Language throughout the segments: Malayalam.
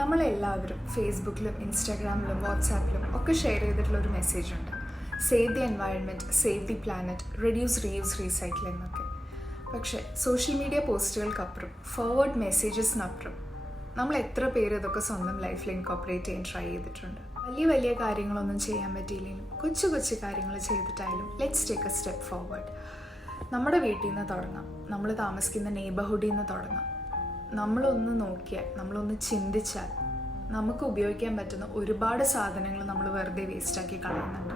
നമ്മളെല്ലാവരും ഫേസ്ബുക്കിലും ഇൻസ്റ്റാഗ്രാമിലും വാട്സാപ്പിലും ഒക്കെ ഷെയർ ചെയ്തിട്ടുള്ളൊരു മെസ്സേജ് ഉണ്ട്. Save the environment, save the planet, reduce reuse recycle എന്നൊക്കെ. പക്ഷേ സോഷ്യൽ മീഡിയ പോസ്റ്റുകൾക്കപ്പുറം, ഫോർവേഡ് മെസ്സേജസിനപ്പുറം നമ്മൾ എത്ര പേര് ഇതൊക്കെ സ്വന്തം ലൈഫിൽ ഇൻകോപ്പറേറ്റ് ചെയ്യാൻ ട്രൈ ചെയ്തിട്ടുണ്ട്. വലിയ കാര്യങ്ങളൊന്നും ചെയ്യാൻ പറ്റിയില്ലെങ്കിലും കൊച്ചു കൊച്ചു കാര്യങ്ങൾ ചെയ്തിട്ടായാലും let's take a step forward. നമ്മുടെ വീട്ടിൽ നിന്ന് തുടങ്ങാം, നമ്മൾ താമസിക്കുന്ന നെയ്ബർഹുഡിൽ നിന്ന് തുടങ്ങാം. നമ്മളൊന്ന് നോക്കിയാൽ, നമ്മളൊന്ന് ചിന്തിച്ചാൽ നമുക്ക് ഉപയോഗിക്കാൻ പറ്റുന്ന ഒരുപാട് സാധനങ്ങൾ നമ്മൾ വെറുതെ വേസ്റ്റാക്കി കളയുന്നുണ്ട്.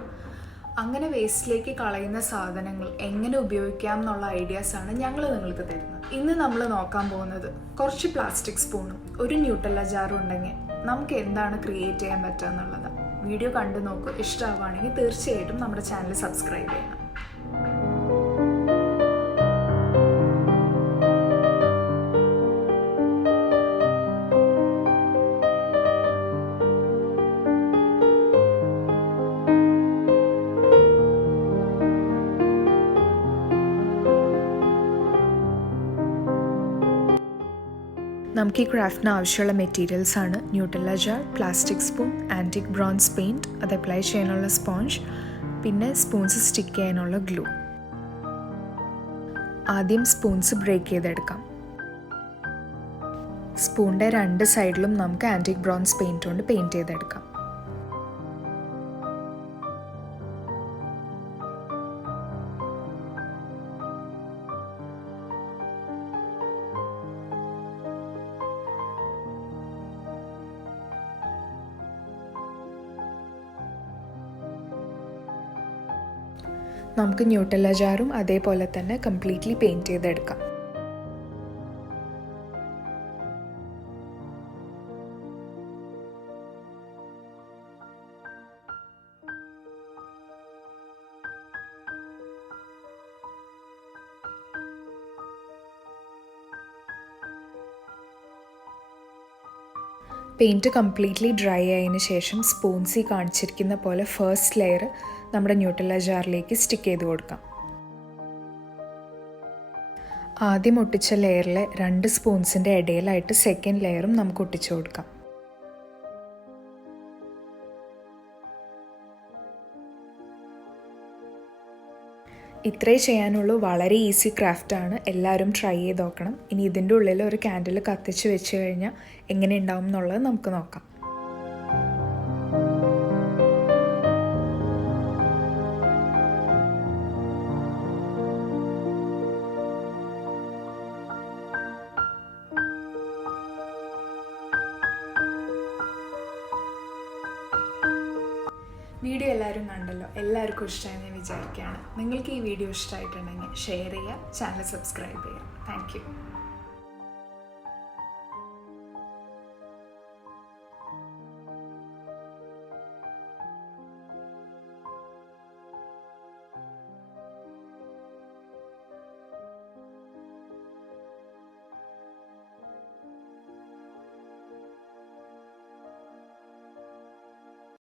അങ്ങനെ വേസ്റ്റിലേക്ക് കളയുന്ന സാധനങ്ങൾ എങ്ങനെ ഉപയോഗിക്കാം എന്നുള്ള ഐഡിയാസാണ് ഞങ്ങൾ നിങ്ങൾക്ക് തരുന്നത്. ഇന്ന് നമ്മൾ നോക്കാൻ പോകുന്നത് കുറച്ച് പ്ലാസ്റ്റിക് സ്പൂണും ഒരു ന്യൂട്ടല്ല ജാറും ഉണ്ടെങ്കിൽ നമുക്ക് എന്താണ് ക്രിയേറ്റ് ചെയ്യാൻ പറ്റുക എന്നുള്ളതാണ്. വീഡിയോ കണ്ടു നോക്കൂ. ഇഷ്ടമാവുകയാണെങ്കിൽ തീർച്ചയായിട്ടും നമ്മുടെ ചാനൽ സബ്സ്ക്രൈബ് ചെയ്യണം. നമുക്ക് ഈ ക്രാഫ്റ്റിന് ആവശ്യമുള്ള മെറ്റീരിയൽസാണ് Nutella jar, plastic spoon, antique bronze paint, അത് അപ്ലൈ ചെയ്യാനുള്ള സ്പോഞ്ച്, പിന്നെ സ്പൂൺസ് സ്റ്റിക്ക് ചെയ്യാനുള്ള ഗ്ലൂ. ആദ്യം സ്പൂൺസ് ബ്രേക്ക് ചെയ്തെടുക്കാം. സ്പൂണിൻ്റെ രണ്ട് സൈഡിലും നമുക്ക് ആൻറ്റിക് ബ്രോൺസ് പെയിൻറ്റ് കൊണ്ട് പെയിൻറ്റ് ചെയ്തെടുക്കാം. നമുക്ക് ന്യൂട്ടല്ല ജാറും അതേപോലെ തന്നെ കംപ്ലീറ്റ്ലി പെയിൻറ്റ് ചെയ്തെടുക്കാം. പെയിൻറ്റ് കംപ്ലീറ്റ്ലി ഡ്രൈ ആയതിനു ശേഷം സ്പൂൺസി കാണിച്ചിരിക്കുന്ന പോലെ ഫസ്റ്റ് ലെയർ നമ്മുടെ ന്യൂട്ടല്ല ജാറിലേക്ക് സ്റ്റിക്ക് ചെയ്ത് കൊടുക്കാം. ആദ്യം ഒട്ടിച്ച ലെയറിലെ 2 സ്പൂൺസിൻ്റെ ഇടയിലായിട്ട് സെക്കൻഡ് ലെയറും നമുക്ക് ഒട്ടിച്ചു കൊടുക്കാം. ഇത്രേ ചെയ്യാനുള്ളൂ. വളരെ ഈസി ക്രാഫ്റ്റാണ്. എല്ലാവരും ട്രൈ ചെയ്ത് നോക്കണം. ഇനി ഇതിൻ്റെ ഉള്ളിൽ ഒരു കാൻഡിൽ കത്തിച്ച് വെച്ച് കഴിഞ്ഞാൽ എങ്ങനെ ഉണ്ടാവും എന്നുള്ളത് നമുക്ക് നോക്കാം. വീഡിയോ എല്ലാവരും കണ്ടല്ലോ, എല്ലാവർക്കും ഇഷ്ടമായി ഞാൻ വിചാരിക്കുകയാണ്. നിങ്ങൾക്ക് ഈ വീഡിയോ ഇഷ്ടമായിട്ടുണ്ടെങ്കിൽ ഷെയർ ചെയ്യുക, ചാനൽ സബ്സ്ക്രൈബ് ചെയ്യുക. Thank you.